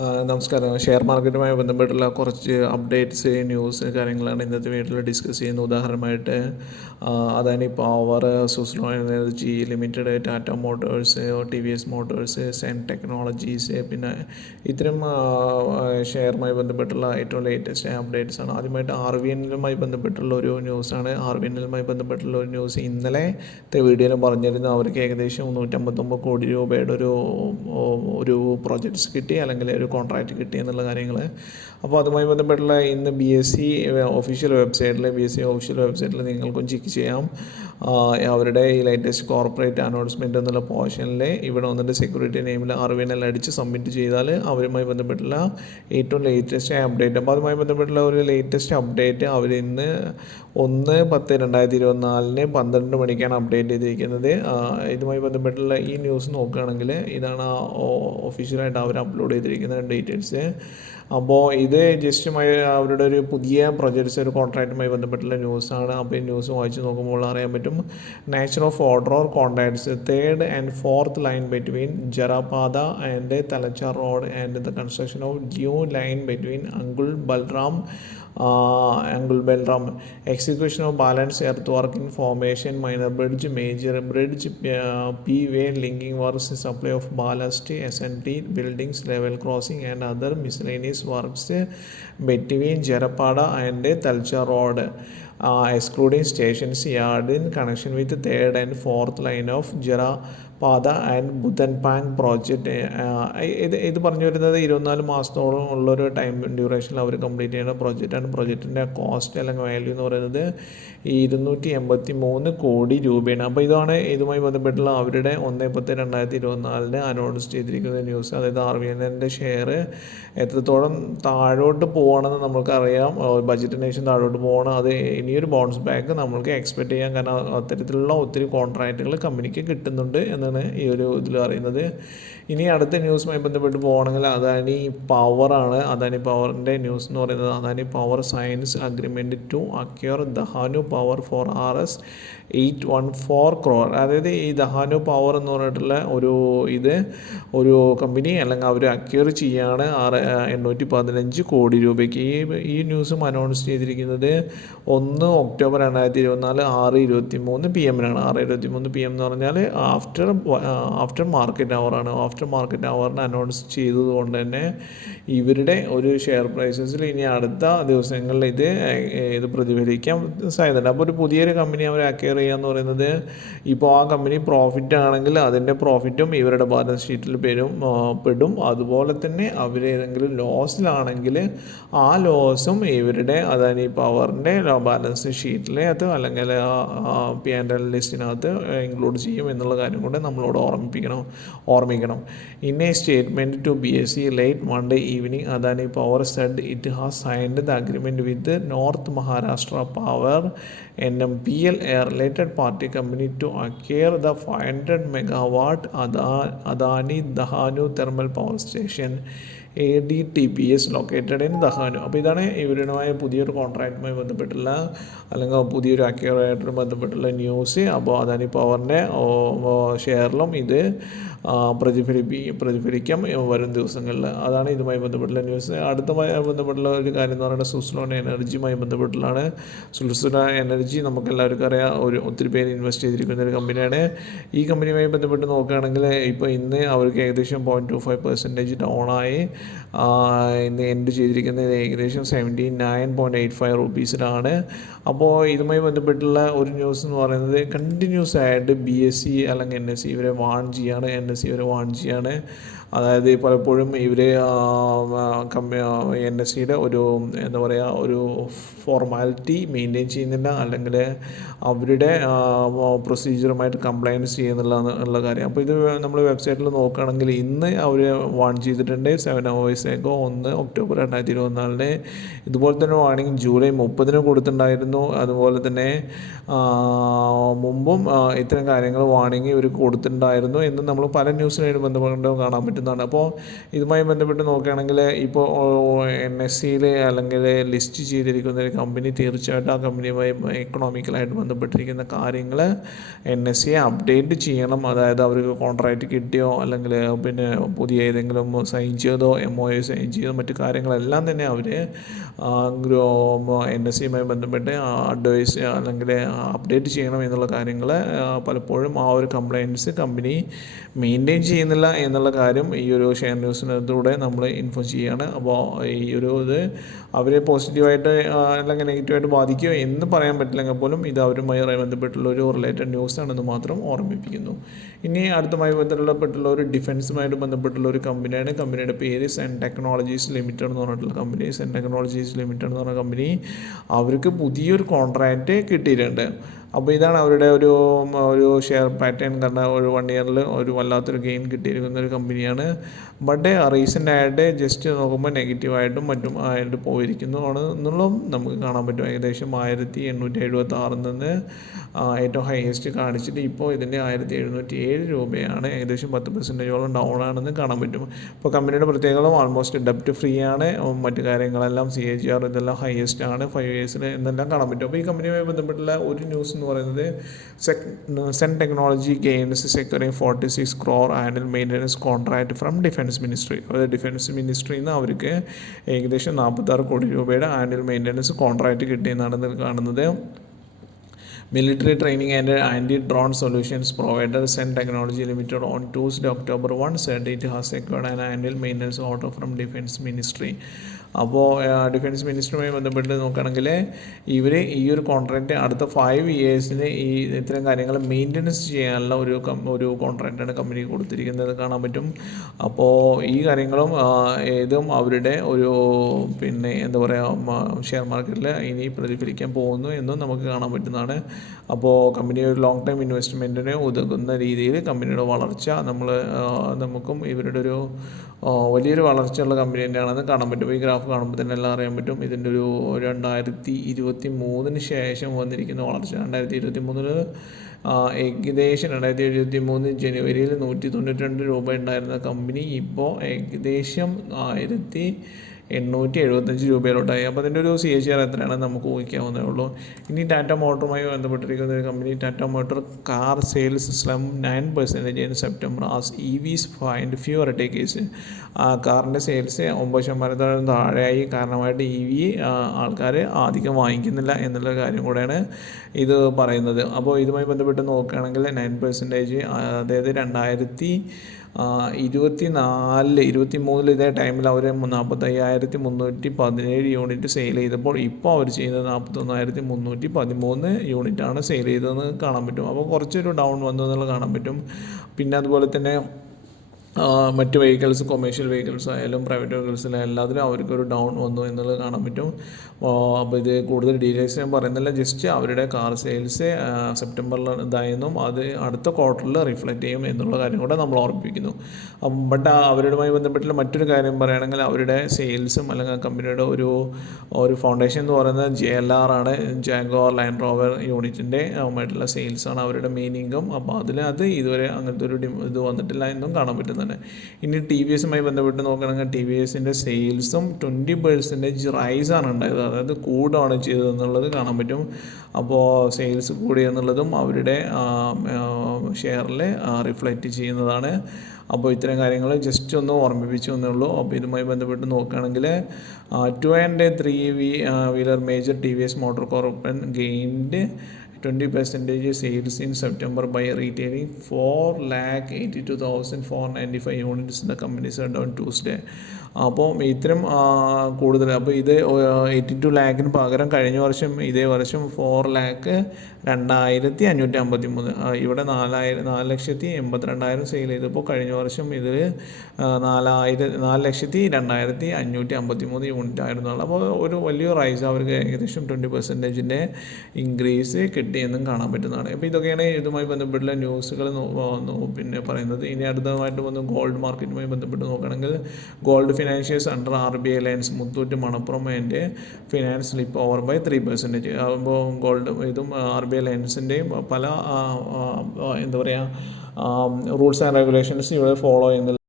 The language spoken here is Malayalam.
നമസ്കാരം. ഷെയർ മാർക്കറ്റുമായി ബന്ധപ്പെട്ടുള്ള കുറച്ച് അപ്ഡേറ്റ്സ്, ന്യൂസ് കാര്യങ്ങളാണ് ഇന്നത്തെ വീഡിയോയിൽ ഡിസ്കസ് ചെയ്യുന്നത്. ഉദാഹരണമായിട്ട് Adani power, Suzlon energy limited, Tata motors, T V S motors, Zen technologies, പിന്നെ ഇത്തരം ഷെയറുമായി ബന്ധപ്പെട്ടുള്ള ഏറ്റവും ലേറ്റസ്റ്റ് അപ്ഡേറ്റ്സ് ആണ്. ആദ്യമായിട്ട് ആർ വി എന്നുമായി ബന്ധപ്പെട്ടുള്ള ഒരു ന്യൂസാണ്. ആർ വി എന്നുമായി ബന്ധപ്പെട്ടുള്ള ഒരു ന്യൂസ് ഇന്നലത്തെ വീഡിയോയിൽ പറഞ്ഞിരുന്നു. അവർക്ക് ഏകദേശം 159 കോടി രൂപയുടെ ഒരു പ്രോജക്ട്സ് കിട്ടി, അല്ലെങ്കിൽ ഒരു കോൺട്രാക്റ്റ് കിട്ടി എന്നുള്ള കാര്യങ്ങൾ. അപ്പോൾ അതുമായി ബന്ധപ്പെട്ടുള്ള ഇന്ന് ബി എസ് സി ഒഫീഷ്യൽ വെബ്സൈറ്റിൽ നിങ്ങൾക്കും ചെക്ക് ചെയ്യാം. അവരുടെ ഈ ലേറ്റസ്റ്റ് കോർപ്പറേറ്റ് അനൗൺസ്മെൻറ്റ് എന്നുള്ള പോർഷനിൽ ഇവിടെ വന്നിട്ട് സെക്യൂരിറ്റി നെയിമിൽ RVNL അടിച്ച് സബ്മിറ്റ് ചെയ്താൽ അവരുമായി ബന്ധപ്പെട്ടുള്ള ഏറ്റവും ലേറ്റസ്റ്റ് അപ്ഡേറ്റ്. അപ്പോൾ അതുമായി ബന്ധപ്പെട്ടുള്ള ഒരു ലേറ്റസ്റ്റ് അപ്ഡേറ്റ് അവർ ഇന്ന് 1/10/2024 12 മണിക്കാണ് അപ്ഡേറ്റ് ചെയ്തിരിക്കുന്നത്. ഇതുമായി ബന്ധപ്പെട്ടുള്ള ഈ ന്യൂസ് നോക്കുകയാണെങ്കിൽ ഇതാണ് ഒഫീഷ്യലായിട്ട് അവർ അപ്ലോഡ് ചെയ്തിരിക്കുന്ന ഡീറ്റെയിൽസ്. അപ്പോൾ ഇത് ജസ്റ്റ് അവരുടെ ഒരു പുതിയ പ്രൊജക്ട്സ്, ഒരു കോൺട്രാക്റ്റുമായി ബന്ധപ്പെട്ടുള്ള ന്യൂസാണ്. അപ്പോൾ ഈ ന്യൂസ് വായിച്ച് നോക്കുമ്പോൾ അറിയാൻ പറ്റും. Nature of order or contracts 3rd and 4th line between Jarapada and Talachar Road and the construction of new line between Angul Balram, execution of balance earthwork in formation, minor bridge, major bridge, P-way linking works, supply of ballast, SNT, buildings, level crossing and other miscellaneous works between Jarapada and Talcha Road, excluding stations yard in connection with 3rd and 4th line of Jarapada and Budanpang project. ഇത് പറഞ്ഞു വരുന്നത് 24 മാസത്തോളം ഉള്ളൊരു ടൈം ഡ്യൂറേഷനിൽ അവർ കംപ്ലീറ്റ് ചെയ്യുന്ന പ്രൊജക്റ്റാണ്. പ്രൊജക്റ്റിൻ്റെ കോസ്റ്റ് അല്ലെങ്കിൽ വാല്യൂ എന്ന് പറയുന്നത് 283 കോടി രൂപയാണ്. അപ്പോൾ ഇതാണ് ഇതുമായി ബന്ധപ്പെട്ടുള്ള അവരുടെ 1/10/2024 അനൗൺസ് ചെയ്തിരിക്കുന്ന ന്യൂസ്. അതായത് RVNLൻ്റെ ഷെയർ എത്രത്തോളം താഴോട്ട് പോകണമെന്ന് നമുക്കറിയാം. ബജറ്റിന് ശേഷം താഴോട്ട് പോകണം. അത് ഇനിയൊരു ബൗൺസ് ബാക്ക് നമ്മൾക്ക് എക്സ്പെക്റ്റ് ചെയ്യാം. കാരണം അത്തരത്തിലുള്ള ഒത്തിരി കോൺട്രാക്റ്റുകൾ കമ്പനിക്ക് കിട്ടുന്നുണ്ട് എന്നാണ് ഈ ഒരു ഇതിൽ അറിയുന്നത്. ഇനി അടുത്ത ന്യൂസുമായി ബന്ധപ്പെട്ട് പോകണമെങ്കിൽ അദാനി പവറാണ്. അദാനി പവറിൻ്റെ ന്യൂസ് എന്ന് പറയുന്നത് Adani power signs agreement to acquire Dahanu power for Rs 814 crore. അതായത് ഈ ദഹാനു പവർ എന്ന് പറഞ്ഞിട്ടുള്ള ഒരു കമ്പനി അല്ലെങ്കിൽ അവർ അക്വയർ ചെയ്യാണ് 815 കോടി രൂപയ്ക്ക്. ഈ ന്യൂസും അനൗൺസ് ചെയ്തിരിക്കുന്നത് 1 ഒക്ടോബർ 2024 6:23 PM 6:23 PM എന്ന് പറഞ്ഞാൽ ആഫ്റ്റർ മാർക്കറ്റ് അവറാണ്. ആഫ്റ്റർ മാർക്കറ്റ് അവറിന് അനൗൺസ് ചെയ്തതുകൊണ്ട് തന്നെ ഇവരുടെ ഒരു ഷെയർ പ്രൈസസിൽ ഇനി അടുത്ത ദിവസങ്ങളിൽ ഇത് പ്രതിഫലിക്കാൻ സാധ്യതയുണ്ട്. അപ്പോൾ ഒരു പുതിയൊരു കമ്പനി അവർ അക്വയർ ചെയ്യുക എന്ന് പറയുന്നത്, ഇപ്പോൾ ആ കമ്പനി പ്രോഫിറ്റ് ആണെങ്കിൽ അതിൻ്റെ പ്രോഫിറ്റും ഇവരുടെ ബാലൻസ് ഷീറ്റിൽ പെടും. അതുപോലെ തന്നെ അവർ ഏതെങ്കിലും ലോസിലാണെങ്കിൽ ആ ലോസും ഇവരുടെ അദാനി പവറിൻ്റെ ബാലൻസ് ഷീറ്റിനകത്ത് അല്ലെങ്കിൽ P&L ലിസ്റ്റിനകത്ത് ഇൻക്ലൂഡ് ചെയ്യും എന്നുള്ള കാര്യം കൊണ്ട് നമ്മളോട് ഓർമ്മിക്കണം. In a statement to BSE late Monday evening, Adani Power said it has signed the agreement with the North Maharashtra Power NMPL, a related party company, to acquire the 500 megawatt Adani Dahanu thermal power station ADTPS located in Dahanu. അപ്പോൾ ഇതാണ് ഇവരുമായി പുതിയൊരു കോൺട്രാക്റ്റുമായി ബന്ധപ്പെട്ടുള്ള അല്ലെങ്കിൽ പുതിയൊരു അക്വയറുമായിട്ട് ബന്ധപ്പെട്ടുള്ള ന്യൂസ്. അപ്പോൾ അദാനി പവറിൻ്റെ ഷെയറിലും ഇത് പ്രതിഫലിക്കാം വരും ദിവസങ്ങളിൽ. അതാണ് ഇതുമായി ബന്ധപ്പെട്ടുള്ള ന്യൂസ്. അടുത്തമായി ബന്ധപ്പെട്ടുള്ള ഒരു കാര്യം എന്ന് പറയുന്നത് സുസ്ലോ എനർജിയുമായി ബന്ധപ്പെട്ടുള്ളതാണ്. സുസ്ലോ എനർജി നമുക്കെല്ലാവർക്കും അറിയാം, ഒത്തിരി പേര് ഇൻവെസ്റ്റ് ചെയ്തിരിക്കുന്ന ഒരു കമ്പനിയാണ്. ഈ കമ്പനിയുമായി ബന്ധപ്പെട്ട് നോക്കുകയാണെങ്കിൽ ഇപ്പോൾ ഇന്ന് അവർക്ക് ഏകദേശം 0.25% ഡൗണായി ഇന്ന് എൻഡ് ചെയ്തിരിക്കുന്നത് ഏകദേശം 79.85 റുപ്പീസിലാണ്. അപ്പോൾ ഇതുമായി ബന്ധപ്പെട്ടുള്ള ഒരു ന്യൂസ് എന്ന് പറയുന്നത് കണ്ടിന്യൂസ് ആയിട്ട് BSE അല്ലെങ്കിൽ NSE ഇവരെ വാൺ ചെയ്യാണ്. അതായത് പലപ്പോഴും ഇവർ NSEയുടെ ഒരു ഫോർമാലിറ്റി മെയിൻറ്റെയിൻ ചെയ്യുന്നില്ല, അല്ലെങ്കിൽ അവരുടെ പ്രൊസീജിയറുമായിട്ട് കംപ്ലൈൻസ് ചെയ്യുന്നുള്ള കാര്യം. അപ്പോൾ ഇത് നമ്മൾ വെബ്സൈറ്റിൽ നോക്കുകയാണെങ്കിൽ ഇന്ന് അവർ വാൺ ചെയ്തിട്ടുണ്ട് 7 hours ago, 1 ഒക്ടോബർ 2024. ഇതുപോലെ തന്നെ വാണിംഗ് ജൂലൈ 30 കൊടുത്തിട്ടുണ്ടായിരുന്നു. അതുപോലെ തന്നെ മുമ്പും ഇത്തരം കാര്യങ്ങൾ വാണിംഗ് ഇവർ കൊടുത്തിട്ടുണ്ടായിരുന്നു എന്ന് നമ്മൾ പല ന്യൂസിലായിട്ട് ബന്ധപ്പെട്ട് കാണാൻ പറ്റും. പറ്റുന്നതാണ്. അപ്പോൾ ഇതുമായി ബന്ധപ്പെട്ട് നോക്കുകയാണെങ്കിൽ ഇപ്പോൾ NSEയിൽ അല്ലെങ്കിൽ ലിസ്റ്റ് ചെയ്തിരിക്കുന്ന ഒരു കമ്പനി തീർച്ചയായിട്ടും ആ കമ്പനിയുമായി എക്കണോമിക്കലായിട്ട് ബന്ധപ്പെട്ടിരിക്കുന്ന കാര്യങ്ങൾ NSE അപ്ഡേറ്റ് ചെയ്യണം. അതായത് അവർക്ക് കോൺട്രാക്റ്റ് കിട്ടിയോ അല്ലെങ്കിൽ പിന്നെ പുതിയ ഏതെങ്കിലും സൈൻ ചെയ്തോ MOU സൈൻ ചെയ്തോ മറ്റു കാര്യങ്ങളെല്ലാം തന്നെ അവർ NSEയുമായി ബന്ധപ്പെട്ട് അഡ്വൈസ് അല്ലെങ്കിൽ അപ്ഡേറ്റ് ചെയ്യണം എന്നുള്ള കാര്യങ്ങൾ പലപ്പോഴും ആ ഒരു കംപ്ലയിൻറ്റ്സ് കമ്പനി മെയിൻറ്റെയിൻ ചെയ്യുന്നില്ല എന്നുള്ള കാര്യം ഈ ഒരു ഷെയർ ന്യൂസിനകത്തൂടെ നമ്മൾ ഇൻഫോം ചെയ്യുകയാണ്. അപ്പോൾ ഈ ഒരു ഇത് അവരെ പോസിറ്റീവായിട്ട് അല്ലെങ്കിൽ നെഗറ്റീവായിട്ട് ബാധിക്കുമോ എന്ന് പറയാൻ പറ്റില്ലെങ്കിൽ പോലും ഇത് അവരുമായി ബന്ധപ്പെട്ടുള്ള ഒരു റിലേറ്റഡ് ന്യൂസ് ആണെന്ന് മാത്രം ഓർമ്മിപ്പിക്കുന്നു. ഇനി അടുത്തമായി ബന്ധപ്പെട്ടുള്ള ഒരു ഡിഫൻസുമായിട്ട് ബന്ധപ്പെട്ടുള്ള ഒരു കമ്പനിയാണ്. കമ്പനിയുടെ പേര് സെൻ ടെക്നോളജീസ് ലിമിറ്റഡ് എന്ന് പറഞ്ഞിട്ടുള്ള കമ്പനി. സെൻ ടെക്നോളജീസ് ലിമിറ്റഡ് എന്ന് പറഞ്ഞ കമ്പനി അവർക്ക് പുതിയൊരു കോൺട്രാക്റ്റ് കിട്ടിയിട്ടുണ്ട്. അപ്പോൾ ഇതാണ് അവരുടെ ഒരു ഷെയർ പാറ്റേൺ. കാരണം ഒരു 1 ഇയറിൽ ഒരു വല്ലാത്തൊരു ഗെയിൻ കിട്ടിയിരിക്കുന്ന ഒരു കമ്പനിയാണ്. ബട്ട് റീസെൻ്റ് ആയിട്ട് ജസ്റ്റ് നോക്കുമ്പോൾ നെഗറ്റീവായിട്ടും മറ്റും ആയിട്ട് പോയിരിക്കുന്നതാണ് എന്നുള്ളതും നമുക്ക് കാണാൻ പറ്റും. ഏകദേശം 1876 നിന്ന് ഏറ്റവും ഹയസ്റ്റ് കാണിച്ചിട്ട് ഇപ്പോൾ ഇതിൻ്റെ 1707 രൂപയാണ്. ഏകദേശം 10% ഡൗൺ ആണെന്ന് കാണാൻ പറ്റും. ഇപ്പോൾ കമ്പനിയുടെ പ്രത്യേകത ഓൾമോസ്റ്റ് ഡെപ്റ്റ് ഫ്രീ ആണ്. മറ്റു കാര്യങ്ങളെല്ലാം CAGR ഇതെല്ലാം ഹയസ്റ്റ് ആണ് 5 ഇയേഴ്സിൽ എന്നെല്ലാം കാണാൻ പറ്റും. അപ്പോൾ ഈ കമ്പനിയുമായി ബന്ധപ്പെട്ടുള്ള ഒരു ന്യൂസ് എന്ന് പറയുന്നത് Zen technology gains securing 46 crore annual maintenance contract from defence ministry. അതായത് ഡിഫൻസ് മിനിസ്ട്രിയിൽ നിന്ന് അവർക്ക് ഏകദേശം 46 കോടി രൂപയുടെ ആനുവൽ മെയിൻ്റനൻസ് കോൺട്രാക്റ്റ് കിട്ടിയെന്നാണ് കാണുന്നത്. Military Training and Anti-Drone Solutions Provider Sen Technology Limited on Tuesday, October 1 said it has secured an annual maintenance order from Defense Ministry. അപ്പോൾ ഡിഫൻസ് മിനിസ്റ്ററുമായി ബന്ധപ്പെട്ട് നോക്കുകയാണെങ്കിൽ ഇവർ ഈ ഒരു കോൺട്രാക്റ്റ് അടുത്ത 5 ഇയേഴ്സിന് ഈ ഇത്തരം കാര്യങ്ങൾ മെയിൻ്റനൻസ് ചെയ്യാനുള്ള ഒരു കോൺട്രാക്റ്റാണ് കമ്പനി കൊടുത്തിരിക്കുന്നത് കാണാൻ പറ്റും. അപ്പോൾ ഈ കാര്യങ്ങളും ഏതും അവരുടെ ഒരു പിന്നെ എന്താ പറയുക ഷെയർ മാർക്കറ്റിൽ ഇനി പ്രതിഫലിക്കാൻ പോകുന്നു എന്നും നമുക്ക് കാണാൻ പറ്റുന്നതാണ്. അപ്പോൾ കമ്പനി ഒരു ലോങ് ടൈം ഇൻവെസ്റ്റ്മെൻറ്റിന് ഉതകുന്ന രീതിയിൽ കമ്പനിയുടെ വളർച്ച നമുക്കും ഇവരുടെ ഒരു വലിയൊരു വളർച്ചയുള്ള കമ്പനി തന്നെയാണെന്ന് കാണാൻ പറ്റും. ഈ ഗ്രാഫ് കാണുമ്പോൾ തന്നെ എല്ലാം അറിയാൻ പറ്റും. ഇതിൻ്റെ ഒരു 2023 ശേഷം വന്നിരിക്കുന്ന വളർച്ച 2023 ഏകദേശം 2023 ജനുവരിയിൽ 192 രൂപ ഉണ്ടായിരുന്ന കമ്പനി ഇപ്പോൾ ഏകദേശം 1875 രൂപയിലോട്ടായി. അപ്പോൾ അതിൻ്റെ ഒരു CAGR എത്രയാണെന്ന് നമുക്ക് ഊഹിക്കാവുന്നേ ഉള്ളൂ. ഇനി ടാറ്റ മോട്ടറുമായി ബന്ധപ്പെട്ടിരിക്കുന്ന ഒരു company Tata motor car sales slump 9% in September as EVs find fewer takers. കാറിൻ്റെ സെയിൽസ് 9% താഴെയായി. കാരണമായിട്ട് EV ആൾക്കാർ അധികം വാങ്ങിക്കുന്നില്ല എന്നുള്ള കാര്യം കൂടെയാണ് ഇത് പറയുന്നത്. അപ്പോൾ ഇതുമായി ബന്ധപ്പെട്ട് നോക്കുകയാണെങ്കിൽ 9%, അതായത് 2023 ഇതേ ടൈമിൽ അവർ 45,317 യൂണിറ്റ് സെയിൽ ചെയ്തപ്പോൾ ഇപ്പോൾ അവർ ചെയ്യുന്നത് 41,313 യൂണിറ്റാണ് സെയിൽ ചെയ്തതെന്ന് കാണാൻ പറ്റും. അപ്പോൾ കുറച്ചൊരു ഡൗൺ വന്നു എന്നുള്ളത് കാണാൻ പറ്റും. പിന്നെ അതുപോലെ തന്നെ മറ്റ് വെഹിക്കിൾസ് കൊമേഴ്ഷ്യൽ വെഹിക്കിൾസ് ആയാലും പ്രൈവറ്റ് വെഹിക്കിൾസിലായാലും എല്ലാത്തിലും അവർക്കൊരു ഡൗൺ വന്നു എന്നുള്ളത് കാണാൻ പറ്റും. അപ്പോൾ ഇത് കൂടുതൽ ഡീറ്റെയിൽസ് ഞാൻ പറയുന്നില്ല. ജസ്റ്റ് അവരുടെ കാർ സെയിൽസ് സെപ്റ്റംബറിൽ ഇതായെന്നും അത് അടുത്ത ക്വാർട്ടറിൽ റിഫ്ലക്റ്റ് ചെയ്യും എന്നുള്ള കാര്യം കൂടെ നമ്മൾ ഓർമ്മിപ്പിക്കുന്നു. ബട്ട് അവരുമായി ബന്ധപ്പെട്ടുള്ള മറ്റൊരു കാര്യം പറയുകയാണെങ്കിൽ അവരുടെ സെയിൽസും അല്ലെങ്കിൽ കമ്പനിയുടെ ഒരു ഫൗണ്ടേഷൻ എന്ന് പറയുന്നത് JLR ആണ്. ജാഗ്വാർ ലാൻഡ് റോവർ യൂണിറ്റിൻ്റെ ആയിട്ടുള്ള സെയിൽസാണ് അവരുടെ മെയിൻ ഇൻകം. അപ്പോൾ അത് ഇതുവരെ അങ്ങനത്തെ ഒരു ഇത് വന്നിട്ടില്ല എന്നും കാണാൻ പറ്റുന്നത്. ഇനി TVSമായി ബന്ധപ്പെട്ട് നോക്കുകയാണെങ്കിൽ TVSൻ്റെ സെയിൽസും 20% റൈസാണ് ഉണ്ടായത്. അതായത് കൂടുകയാണ് ചെയ്തതെന്നുള്ളത് കാണാൻ പറ്റും. അപ്പോൾ സെയിൽസ് കൂടി എന്നുള്ളതും അവരുടെ ഷെയറിൽ റിഫ്ലക്റ്റ് ചെയ്യുന്നതാണ്. അപ്പോൾ ഇത്തരം കാര്യങ്ങൾ ജസ്റ്റ് ഒന്ന് ഓർമ്മിപ്പിച്ചു എന്നേ ഉള്ളൂ. അപ്പോൾ ഇതുമായി ബന്ധപ്പെട്ട് നോക്കുകയാണെങ്കിൽ 2 and 3 wheeler major TVS motor corporation gained 20% sales in September by retailing 482,495 units. The company said on Tuesday. അപ്പോൾ ഇത്തരം കൂടുതൽ. അപ്പോൾ ഇത് 82 ലാഖിന് പകരം കഴിഞ്ഞ വർഷം ഇതേ വർഷം 4,02,553 ഇവിടെ 4,82,000 സെയിൽ ചെയ്തപ്പോൾ കഴിഞ്ഞ വർഷം ഇതിൽ 4,02,553 യൂണിറ്റ് ആയിരുന്നു. അപ്പോൾ ഒരു വലിയ റൈസ് അവർക്ക് ഏകദേശം 20% ഇൻക്രീസ് കിട്ടിയെന്നും കാണാൻ പറ്റുന്നതാണ്. അപ്പോൾ ഇതൊക്കെയാണ് ഇതുമായി ബന്ധപ്പെട്ടുള്ള ന്യൂസുകൾ പിന്നെ പറയുന്നത്. ഇനി അടുത്തതായിട്ട് വന്ന് ഗോൾഡ് മാർക്കറ്റുമായി ബന്ധപ്പെട്ട് നോക്കുകയാണെങ്കിൽ gold financials under RBI lines Muthoot Manappuram and finance slip over by 3%. അപ്പോൾ ഗോൾഡ് ഇതും RBI ലൈൻസിൻ്റെയും പല എന്താ പറയുക റൂൾസ് ആൻഡ് റെഗുലേഷൻസ് ഇവിടെ ഫോളോ ചെയ്യുന്നില്ല.